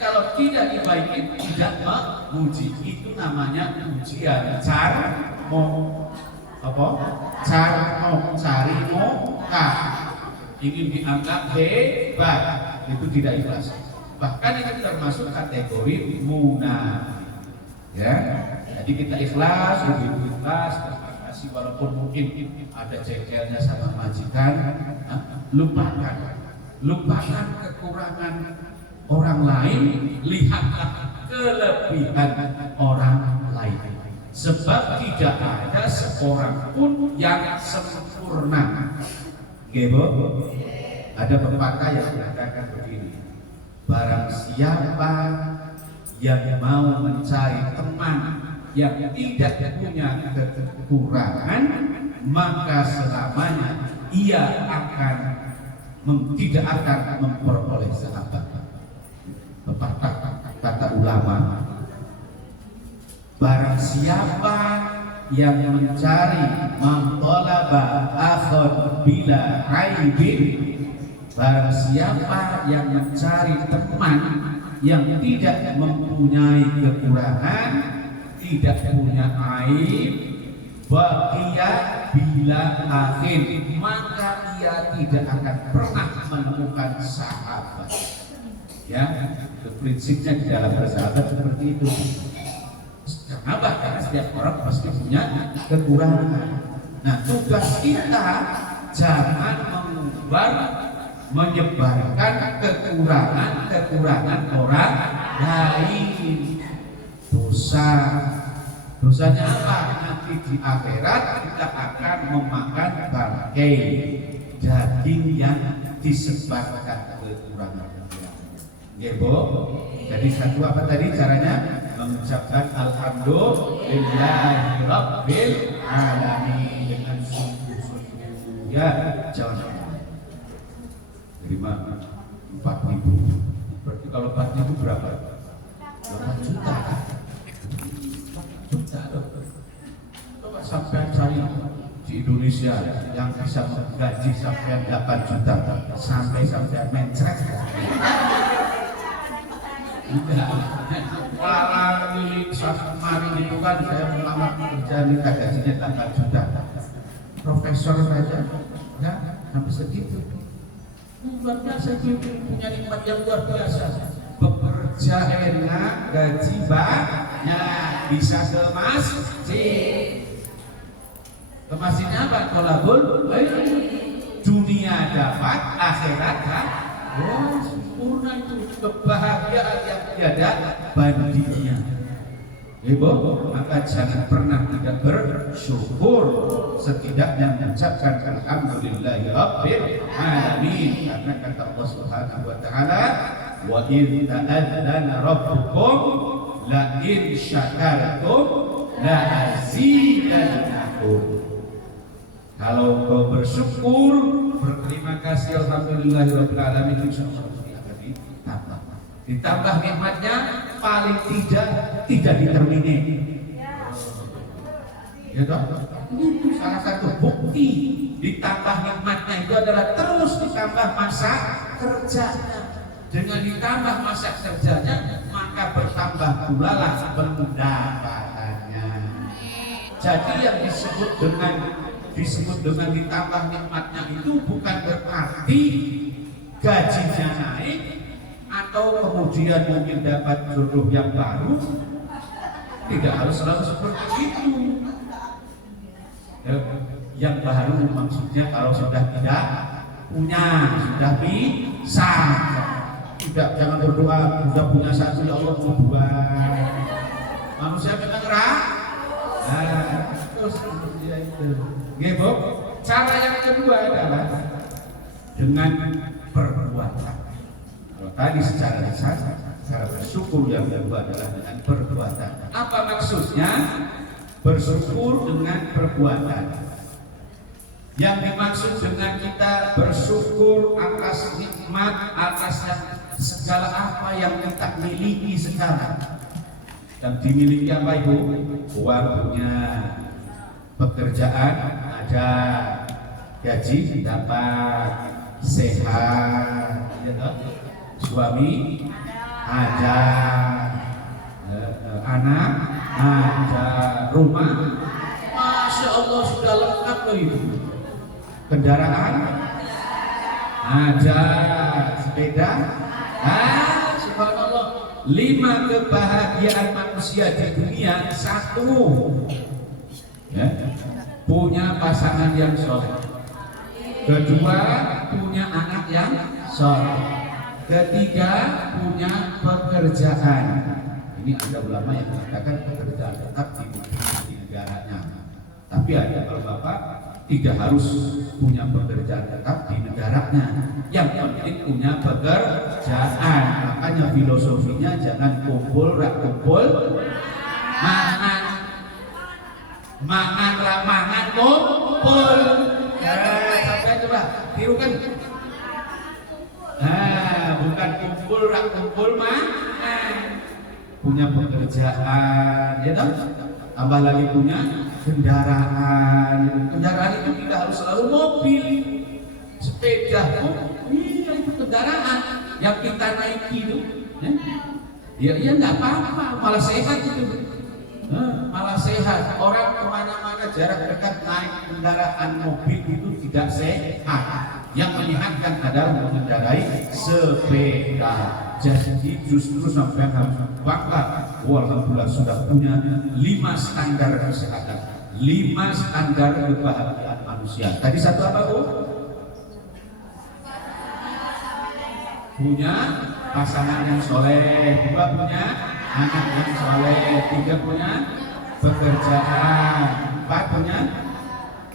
kalau tidak dibaiki tidak memuji. Itu namanya ujian. Carmo apa? Carmo, cari muka. Ingin dianggap hebat, itu tidak ikhlas. Bahkan itu termasuk kategori munafik. Ya, jadi kita ikhlas, lebih ikhlas, kasih walaupun mungkin ada jengkelnya sama majikan, lupakan kekurangan orang lain, lihatlah kelebihan orang lain. Sebab tidak ada seorang pun yang sempurna. Gebo, ada pepatah yang mengatakan begini: barang siapa yang mau mencari teman yang tidak punya kekurangan, maka selamanya ia akan tidak akan memperoleh sahabat. Pepatah kata ulama, barang siapa yang mencari mantolaba akhon bila aibin, barang siapa yang mencari teman yang tidak mempunyai kekurangan, tidak punya aib, baqiya bila akhir, maka ia tidak akan pernah menemukan sahabat. Ya, itu prinsipnya di dalam bersahabat seperti itu. Kenapa? Karena setiap orang pasti punya kekurangan. Nah, tugas kita jangan menyebarkan kekurangan orang lain. Dosanya apa? Nanti di akhirat kita akan memakan bangkai daging yang disebabkan kekurangan. Gebo. Jadi satu apa tadi caranya? Mengucapkan alhamdulillah rabbil alamin dengan sungguh-sungguh. Ya, jangan terima 4.000. Berarti kalau 4.000 berapa? 8 juta. Coba sampai cari di Indonesia yang bisa menggaji sampai 8 juta sampai mencret. Kalau di kemarin itu kan saya melamar kerja minta gajinya 8 juta. Profesor saja ya sampai segitu. Luar biasa, itu punya nikmat yang luar biasa. Bekerja enak, gaji banyak, bisa ke masjid. Ke masjidnya apa? Tolabul dunia dapat, akhirat kan? Oh, sempurna itu, kebahagiaan yang tiada bandingnya. Ibu, maka jangan pernah tidak bersyukur, setidaknya mengucapkan alhamdulillahi rabbil alamin. Karena kata Allah Subhanahu wa taala, wa in ta'adzana rabbukum la in syakartum la azidannakum. Kalau kau bersyukur, berterima kasih alhamdulillahi rabbil alamin, insyaallah akan ditambah. Ditambah nikmatnya paling tidak diterminate. Ya toh? Itu salah satu bukti ditambah nikmatnya itu adalah terus ditambah masa kerjanya. Dengan ditambah masa kerjanya, maka bertambah pula lah pendapatannya. Jadi yang disebut dengan ditambah nikmatnya itu bukan berarti gajinya naik atau kemudian mungkin dapat jodoh yang baru. Tidak harus selalu seperti itu. Yang baru maksudnya kalau sudah tidak punya, sudah bisa. Tidak, jangan berdoa sudah punya satu ya Allah mau dua. Manusia memang terus dia itu. Gitu. Cara yang kedua adalah dengan perbuatan. Kalau tadi secara lisan, cara bersyukur yang kedua adalah dengan perbuatan. Apa maksudnya? Bersyukur dengan perbuatan. Yang dimaksud dengan kita bersyukur atas nikmat, atas segala apa yang kita miliki sekarang. Yang dimiliki apa Ibu? Uang punya, pekerjaan ada, gaji dapat, sehat, ya, suami ada anak, ada rumah. Masya Allah sudah lengkap loh itu. Kendaraan ada, sepeda. Subhanallah. 5 kebahagiaan manusia di dunia. 1, ya, punya pasangan yang soleh. 2, punya anak yang soleh. 3, punya pekerjaan. Ini ada ulama yang mengatakan pekerjaan tetap di negaranya. Tapi ada kalau bapak tidak harus punya pekerjaan tetap di negaranya. Yang penting punya pekerjaan. Makanya filosofinya jangan kumpul rak kumpul mangan ramangan kumpul. Sampai coba tirukan. Bukan kumpul rak kumpul mangan. Punya pekerjaan, ya toh? Tambah lagi punya kendaraan. Kendaraan itu tidak harus selalu mobil, sepeda pun itu kendaraan yang kita naiki itu. Ya enggak apa-apa, malah sehat itu. Malah sehat. Orang kemana-mana jarak dekat naik kendaraan mobil itu tidak sehat. Yang menyehatkan adalah mengendarai sepeda. Jadi justru sampai harus bangga. Alhamdulillah sudah punya 5 standar kesehatan, 5 standar kebahagiaan manusia. Tadi 1 apa Bu? Punya pasangan yang soleh. 2, punya anak yang soleh. 3, punya pekerjaan. 4, punya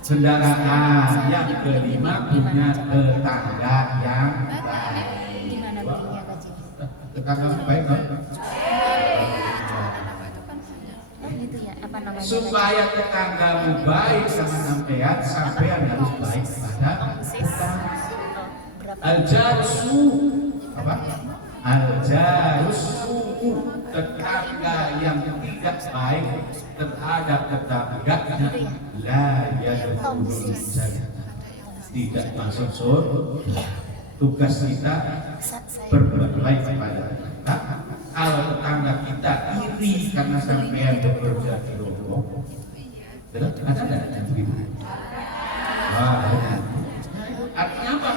kendaraan. Yang ke-5, punya tetangga yang baik. Tetangga baik kan? Supaya tetanggamu baik sama sampean harus baik pada tetangga. Al-jarsu apa? Al-jarsu, tetangga yang tidak baik terhadap tetangganya la yadkhulul jannah, tidak masuk surga. Tugas kita berbuat baik kepada kita. Kalau tetangga kita iri karena sampean bekerja di Lombok, ada yang begitu? Artinya apa?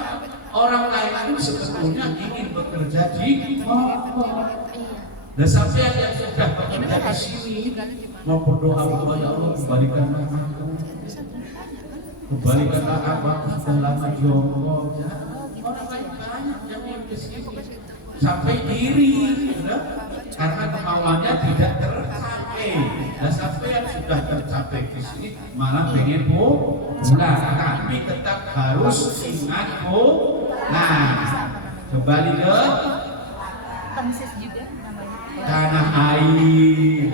Orang lain itu sebetulnya ingin bekerja di Lombok. Dan sampean yang sudah bekerja di sini mau berdoa kepada ya Allah, kembalikanlah aku, kembalikanlah aku sudah lama di Lombok. Orang lain banyak yang ingin ke sini sampai iri, karena kemauannya tidak tercapai. Dan sampai yang sudah tercapai di sini malah pengen pulang, tapi tetap harus ingat kembali ke tanah air.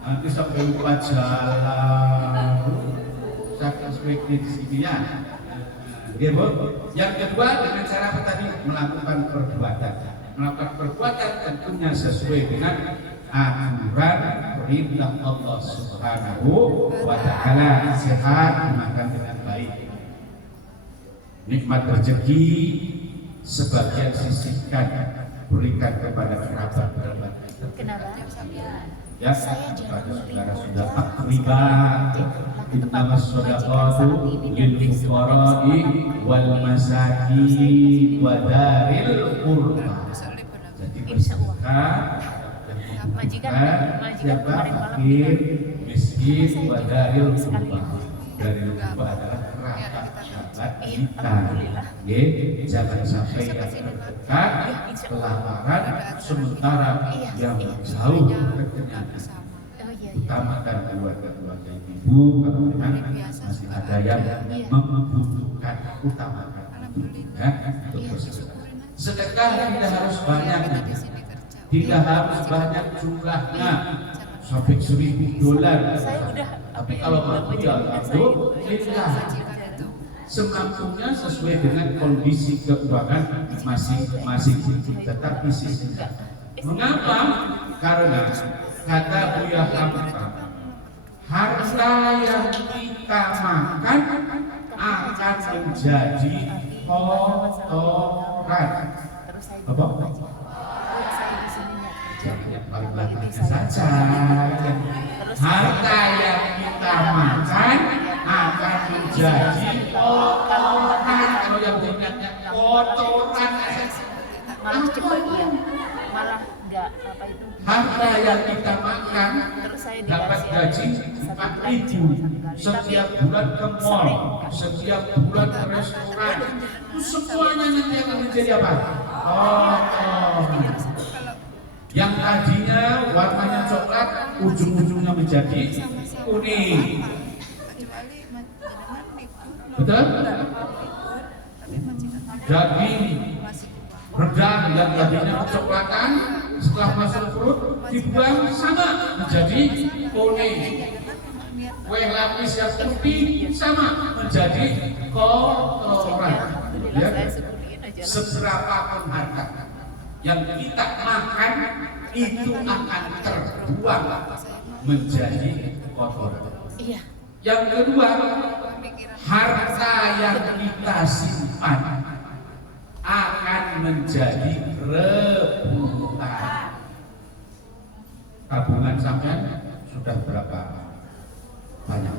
Nanti sampai lupa jalan, saya sebaiknya di sini ya. Yang kedua dengan cara apa tadi? Melakukan perbuatan. Melakukan perbuatan tentunya sesuai dengan aturan perintah Allah Subhanahu wa Ta'ala. Sehat, makan dengan baik. Nikmat rezeki sebagian sisihkan, berikan kepada kerabat-kerabat. Kenapa? Ya, kepada saudara-saudara akribat. Innama shadaqatu lil fuqara'i wal masakin wa daril qurba. Jadi bersedekah siapa fakir, miskin, wa daril qurba. Daril qurba adalah kerabat sahabat kita. Jangan sampai yang terdekat kelaparan sementara yang jauh kekenyangan. Utamakan keluarga-keluarga ibu, kalau memang masih ada yang membutuhkan, utamakan ya, untuk bersedekah. Sedekah tidak harus banyak, tidak harus banyak jumlahnya sampai $1.000. Tapi kalau mampu ya alhamdulillah, semampunya sesuai dengan kondisi keuangan masing-masing, tetapi sisihkan. Mengapa? Karena kata Buya Hamka, harta yang kita makan akan menjadi kotoran. Apa? Saya di sini nggak kerja. Yang paling belakangnya saja. Harta yang kita makan akan menjadi kotoran. Kalau yang tingkatnya kotoran, Malah cepat ya, malah nggak apa itu. harta yang kita makan Terus saya dapat gaji dikasih 4.000 setiap bulan ke mall, setiap bulan ke restoran, itu semuanya nanti akan menjadi apa? Kotoran. Yang tadinya warnanya coklat, ujung-ujungnya menjadi kuning. Betul? Daging rendang yang tadinya kecoklatan, setelah masuk perut dibuang sama menjadi kuning. Kue lapis yang putih sama menjadi kotoran. Ya. Seberapa pun harta yang kita makan itu akan terbuang menjadi kotoran. Iya. Yang kedua, harta yang kita simpan akan menjadi rebutan. Tabungan sampean sudah berapa banyak?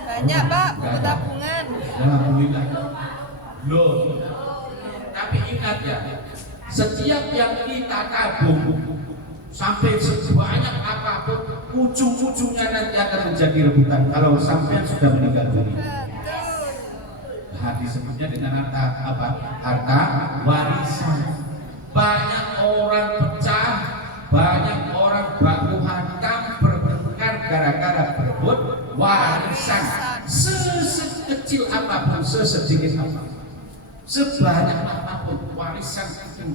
Banyak Pak, buku tabungan. Alhamdulillah. Loh, tapi ingat ya, setiap yang kita tabung sampai sebanyak apapun, ujung-ujungnya nanti akan menjadi rebutan. Kalau sampean sudah meninggal dunia, disebutnya dengan harta apa? Harta warisan. Banyak orang pecah, banyak orang baku hantam bertengkar gara-gara berebut warisan. Sekecil apapun, sesedikit apapun, sebanyak apapun, warisan itu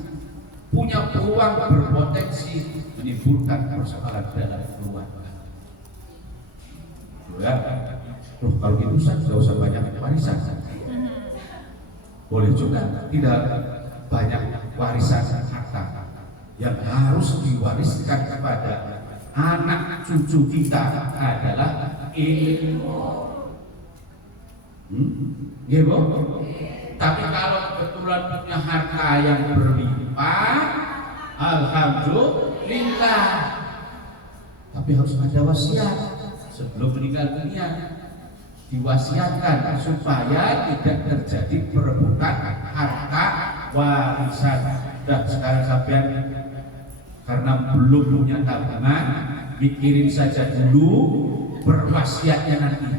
punya peluang berpotensi menimbulkan persoalan dalam keluarga. Ya, kalau gitu Ustaz tidak usah banyak warisan. Boleh juga tidak banyak warisan harta yang harus diwariskan kepada anak cucu kita adalah ilmu. Gitu? Tapi kalau kebetulan punya harta yang berlimpah, alhamdulillah. Tapi harus ada wasiat sebelum meninggal dunia. Diwasiatkan supaya tidak terjadi perebutan harta warisan. Dan sekarang sampean karena belum punya tabungan, mikirin saja dulu berwasiatnya nanti.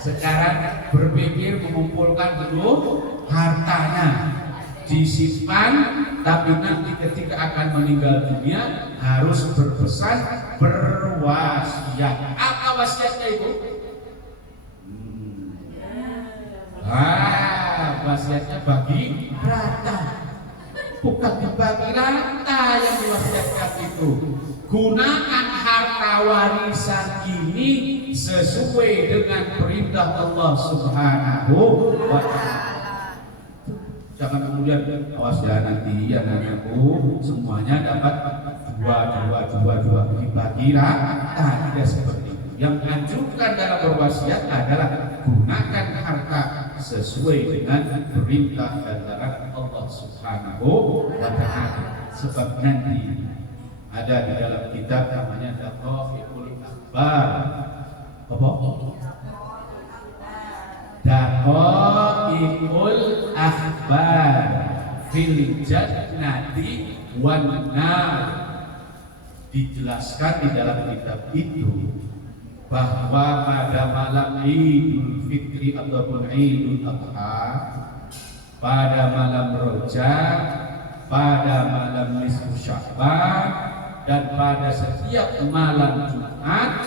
Sekarang berpikir mengumpulkan dulu hartanya, disimpan, tapi nanti ketika akan meninggal dunia harus berpesan berwasiat. Apa wasiatnya itu? Wasiatnya bagi rata, bukan dibagi rata yang diwasiatkan itu. Gunakan harta warisan ini sesuai dengan perintah Allah Subhanahu wa Ta'ala. Jangan kemudian awas ya nanti ya anakku semuanya dapat dua dibagi rata, tidak seperti itu. Yang dianjurkan dalam berwasiat adalah gunakan harta sesuai dengan perintah dan larangan Allah Subhanahu wa Ta'ala. Sebab nanti ada di dalam kitab namanya Daqaiqul Akhbar. Apa? Daqaiqul Akhbar fil jannati wan nar. Dijelaskan di dalam kitab itu bahwa pada malam Idul Fitri ataupun Idul Adha, pada malam Rojab, pada malam Nisfu Sya'ban, dan pada setiap malam Jumat,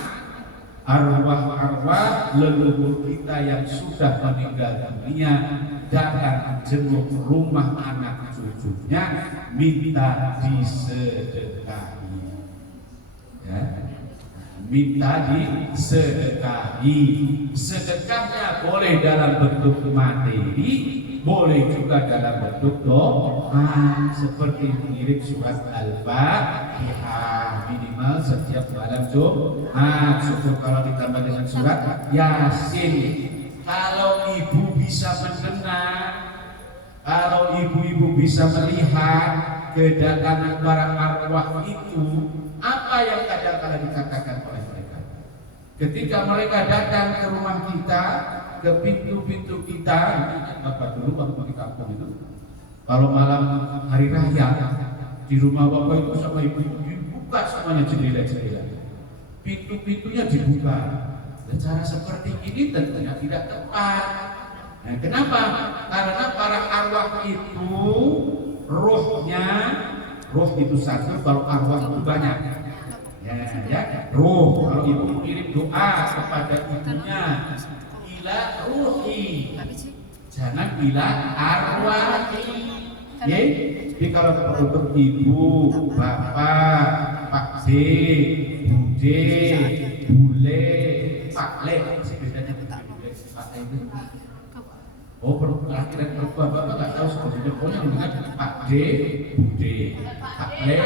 arwah-arwah leluhur kita yang sudah meninggal dunia datang jenguk rumah anak cucunya, minta disedekahi. Ya. Minta disedekahi. Sedekahnya boleh dalam bentuk materi, boleh juga dalam bentuk doa, seperti mengirim surat Al-Fatihah minimal setiap malam Jumat. Syukur kalau ditambah dengan surat Yasin. Kalau ibu bisa mendengar, kalau ibu-ibu bisa melihat kedatangan para arwah itu, apa yang kadang-kadang dikatakan oleh mereka? Ketika mereka datang ke rumah kita, ke pintu-pintu kita, Bapak dulu waktu di kampung itu, kalau malam hari raya di rumah Bapak itu sama ibu dibuka semuanya jendela-jendela, pintu-pintunya dibuka. Dan cara seperti ini tentunya tidak tepat. Nah, kenapa? Karena para arwah itu rohnya, roh itu satu, kalau arwah itu banyak. Ya, roh. Kalau ibu mengirim doa kepada ibunya, ila ruhi, jangan ila arwahi. Ya, jadi kalau untuk ibu, bapak, pak D, bude, bule, pak le, sih bedanya bule, pak le itu. Oh, laki-laki perempuan bapak nggak tahu sebetulnya, pokoknya dengan pak D, bude, pak le,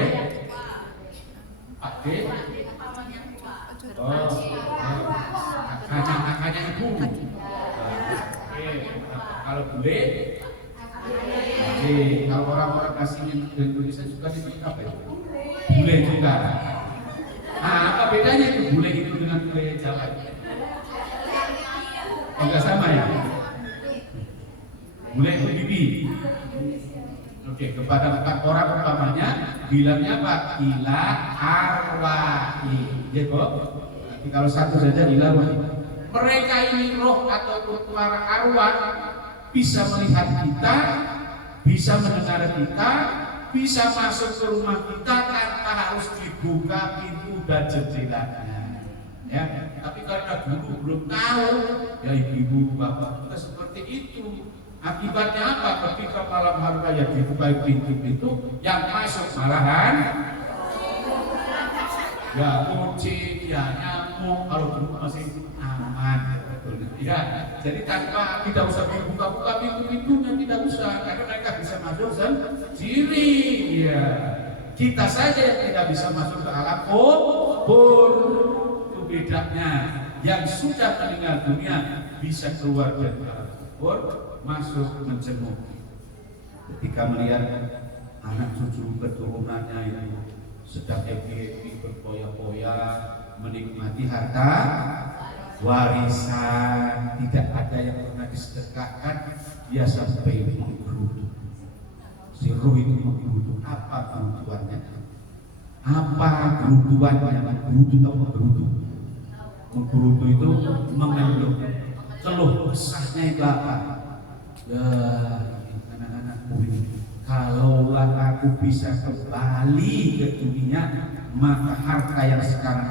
pak D. Oh, kakaknya ibu. Kalau bule, kalau orang-orang kasih Indonesia suka disebut apa ya? Bule juga. Nah, apa bedanya itu bule itu dengan bule Jawa? Oh, enggak sama ya? Bule itu bibi. Oke, kepada 4 orang umpamanya bilangnya apa? Ila arwahi. Ya kok? Tapi kalau satu saja ila arwahi. Mereka ini roh ataupun para arwah bisa melihat kita, bisa mendengar kita, bisa masuk ke rumah kita tanpa harus dibuka pintu dan jendelanya. Ya, tapi karena dulu belum tahu, ya ibu-ibu, bapak juga seperti itu. Akibatnya apa? Ketika malam hari raya dibuka pintu-pintu, yang masuk malahan ya kucing, ya nyamuk. Kalau dulu masih aman. Ya, jadi tanpa kita usah buka-buka pintu-pintunya, tidak usah, karena mereka bisa masuk sendiri. Ya, kita saja yang tidak bisa masuk ke alam kubur. Itu bedanya. Yang sudah meninggal dunia bisa keluar dari alam kubur, masuk menjenguk. Ketika melihat anak cucu keturunannya itu sedang happy, berpoya-poya, menikmati harta warisan, tidak ada yang pernah disedekahkan, dia sampai menggerutu. Si ruh itu menggerutu. Apa gerutuannya? Apa gerutuannya? Menggerutu atau menggerutu? Menggerutu itu mengeluh. Keluh kesahnya itu apa? Ya, anak-anakku ini, kalaulah aku bisa kembali ke dunia, maka harta yang sekarang